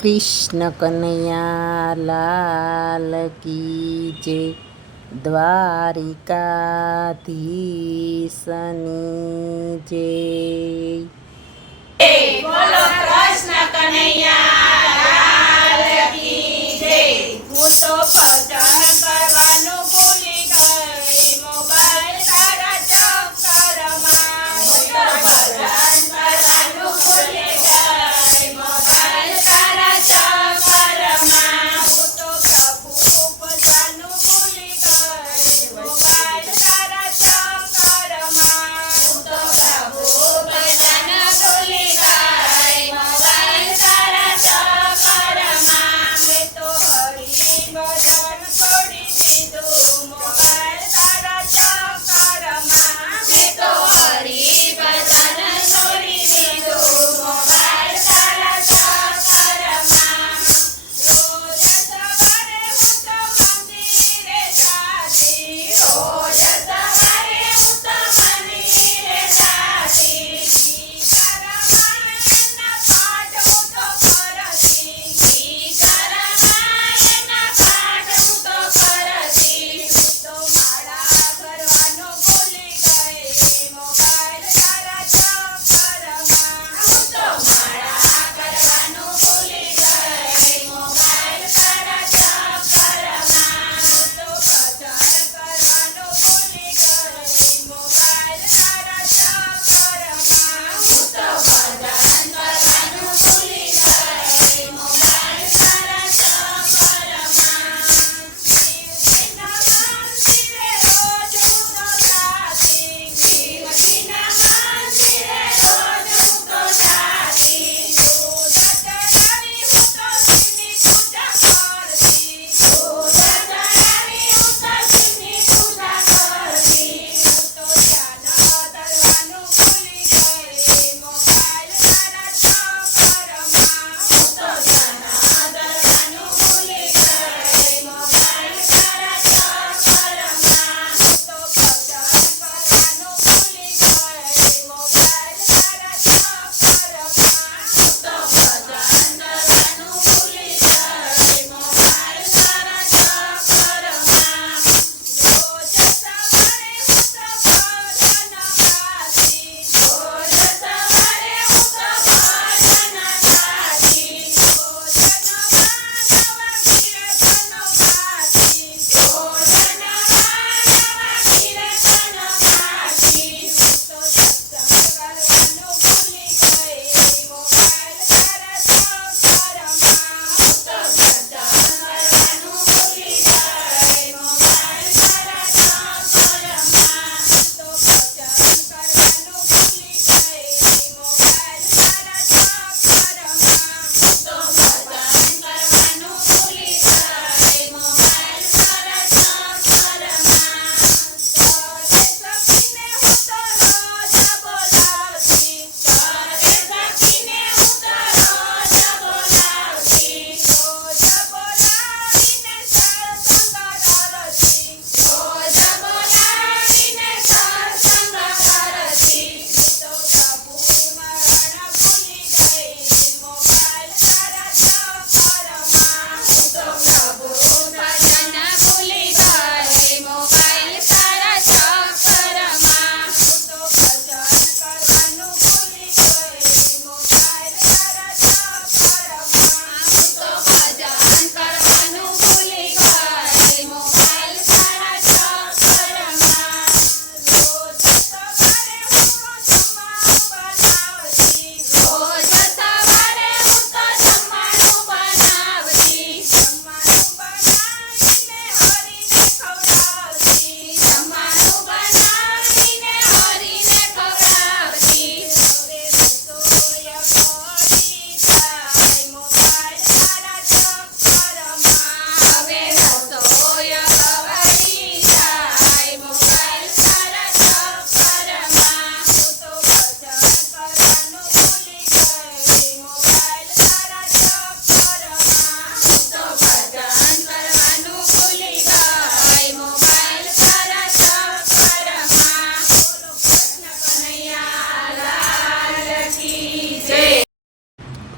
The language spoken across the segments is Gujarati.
કૃષ્ણ કનૈયા લાલ કી જય, દ્વારિકાધીશની જય। બોલો કૃષ્ણ કનૈયા લાલ કી જય। હું તો ભજન કરવાનું ભૂલી ગઈ મોબાઈલ તારા ચક્કરમાં। હું તો ભજન કરવાનું ભૂલી ગઈ મોબાઈલ તારા ચક્કરમાં। હું તો પ્રભુ ભજનનું ભૂલી ગઈ મોબાઈલ તારા ચક્કરમાં। હું તો પ્રભુ ભજન ભૂલી ગઈ મોબાઈલ તારા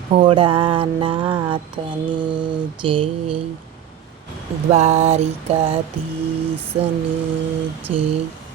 ભોળાનાથની જય, દ્વારિકાધીશની જય.